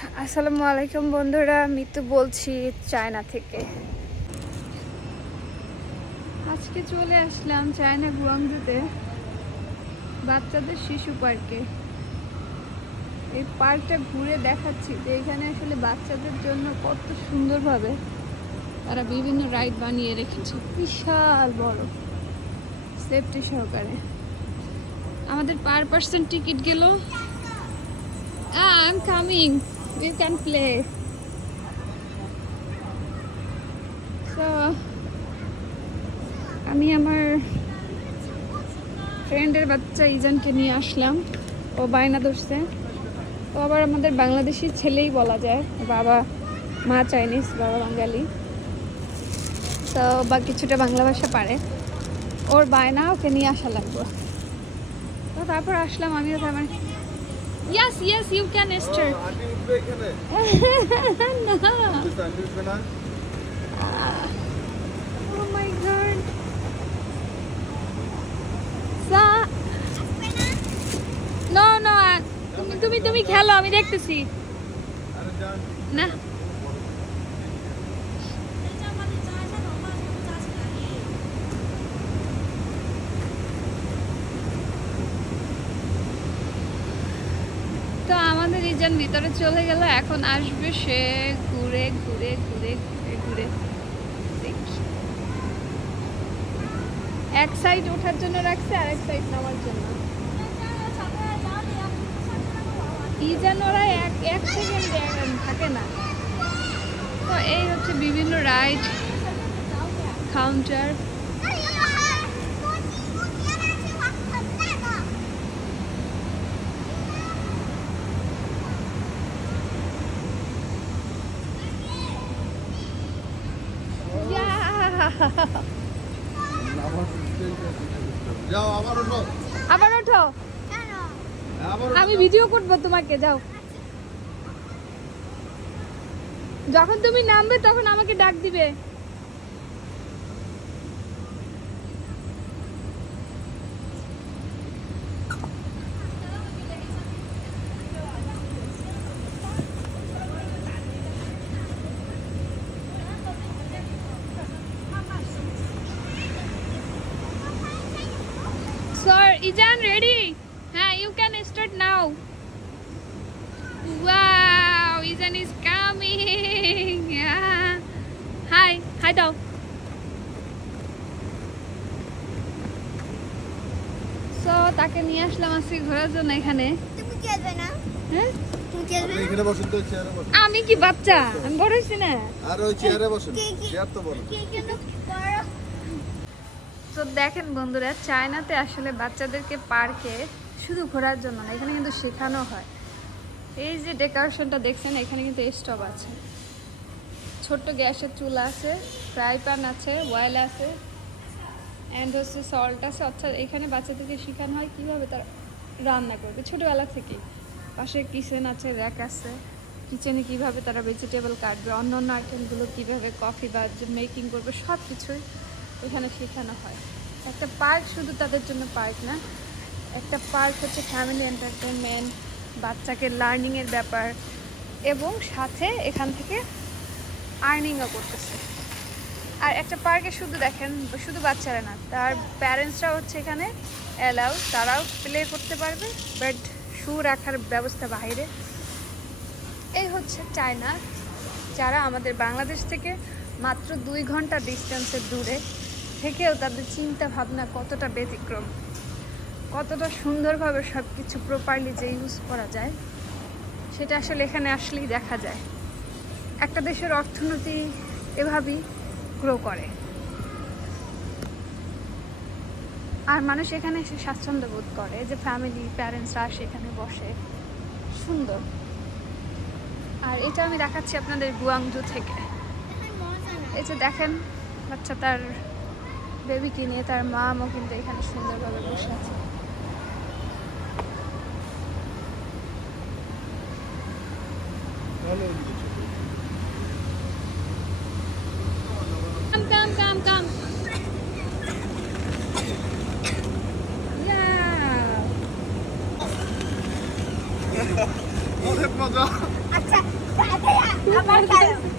আসসালামু আলাইকুম বন্ধুরা, মিতু বলছি চায়না থেকে। আজকে চলে আসলাম চায়না গুয়াংজুতে বাচ্চাদের শিশু পার্কে। এই পার্কটা ঘুরে দেখাচ্ছি যে এখানে আসলে বাচ্চাদের জন্য কত সুন্দরভাবে তারা বিভিন্ন রাইড বানিয়ে রেখেছে, বিশাল বড় সেফটি সহকারে। আমাদের পার পার্সন টিকিট গেল। I am coming, you can play. So আমি আমার ফ্রেন্ডের বাচ্চা ইজানকে নিয়ে আসলাম। ও বায়না ধরছে। ও আবার আমাদের বাংলাদেশি ছেলেই বলা যায়, বাবা মা চাইনিজ, বাবা বাঙালি, তো বা কিছুটা বাংলা ভাষা পারে। ওর বায়না, ওকে নিয়ে আসা লাগবে। তো তারপর আসলাম আমিও। তারপর yes yes you can start. না, oh my god. No no, তুমি তুমি খেলো, আমি দেখতেছি না। তো আমাদের ইজান ভিতরে চলে গেল, এখন আসবে সে। ঘুরে ঘুরে ঘুরে ঘুরে ঘুরে দেখি। এক সাইড ওঠার জন্য রাখছে আর এক সাইড নামার জন্য। ইজান ওরা এক সেকেন্ড থাকে না। তো এই হচ্ছে বিভিন্ন রাইড কাউন্টার। আবার ওঠো, আমি ভিডিও করবো তোমাকে। যাও, যখন তুমি নামবে তখন আমাকে ডাক দিবে। Sir, Ijan ready? You can start now. Wow, Ijan is coming. Yeah. Hi দাও। সো তাকে নিয়ে আসলাম আজকে ঘোরার জন্য এখানে। তুমি খেলবে না? হ্যাঁ, তুমি খেলবে না? এখানে বসুন তো, চেয়ারে বসুন। আমি কি বাচ্চা? আমি বড় হইছি না? আর ওই চেয়ারে বসুন, চেয়ার তো বড়। কে কেন বড়? তো দেখেন বন্ধুরা, চায়নাতে আসলে বাচ্চাদেরকে পার্কে শুধু ঘোরার জন্য না, এখানে কিন্তু শেখানো হয়। এই যে ডেকোরেশনটা দেখছেন, এখানে কিন্তু স্টোভ আছে, ছোট্ট গ্যাসের চুলা আছে, ফ্রাই প্যান আছে, অয়েল আছে, অ্যান্ড হচ্ছে সল্ট আছে। অর্থাৎ এখানে বাচ্চাদেরকে শেখানো হয় কীভাবে তারা রান্না করবে ছোটোবেলা থেকেই। পাশে কিচেন আছে, র্যাক আছে, কিচেনে কীভাবে তারা ভেজিটেবল কাটবে, অন্য অন্য আইটেমগুলো কীভাবে কফি বা মেকিং করবে, সব কিছুই এখানে শেখানো হয়। একটা পার্ক শুধু তাদের জন্য পার্ক না, একটা পার্ক হচ্ছে ফ্যামিলি এন্টারটেনমেন্ট, বাচ্চাকে লার্নিংয়ের ব্যাপার, এবং সাথে এখান থেকে আর্নিংও করতেছে। আর একটা পার্কে শুধু দেখেন, শুধু বাচ্চারা না, তার প্যারেন্টসরাও হচ্ছে এখানে অ্যালাউ, তারাও প্লে করতে পারবে, বাট শু রাখার ব্যবস্থা বাইরে। এই হচ্ছে চায়না, যারা আমাদের বাংলাদেশ থেকে মাত্র 2 ঘন্টা ডিস্টেন্সের দূরে থেকেও তাদের চিন্তা ভাবনা কতটা ব্যতিক্রম, কতটা সুন্দরভাবে সব কিছু প্রপারলি যে ইউজ করা যায়, সেটা আসলে এখানে আসলেই দেখা যায়। একটা দেশের অর্থনীতি এভাবেই গ্রো করে, আর মানুষ এখানে এসে স্বাচ্ছন্দ্য বোধ করে যে ফ্যামিলি প্যারেন্টসরা সেখানে বসে। সুন্দর। আর এটা আমি দেখাচ্ছি আপনাদের গুয়াংজু থেকে। এই যে দেখেন, বাচ্চা তার বেবিকে নিয়ে, তার মামও কিন্তু এখানে সুন্দরভাবে বসে আছে। Come. Yeah. অনেক মজা। আচ্ছা, তাহলে আবার খেলো।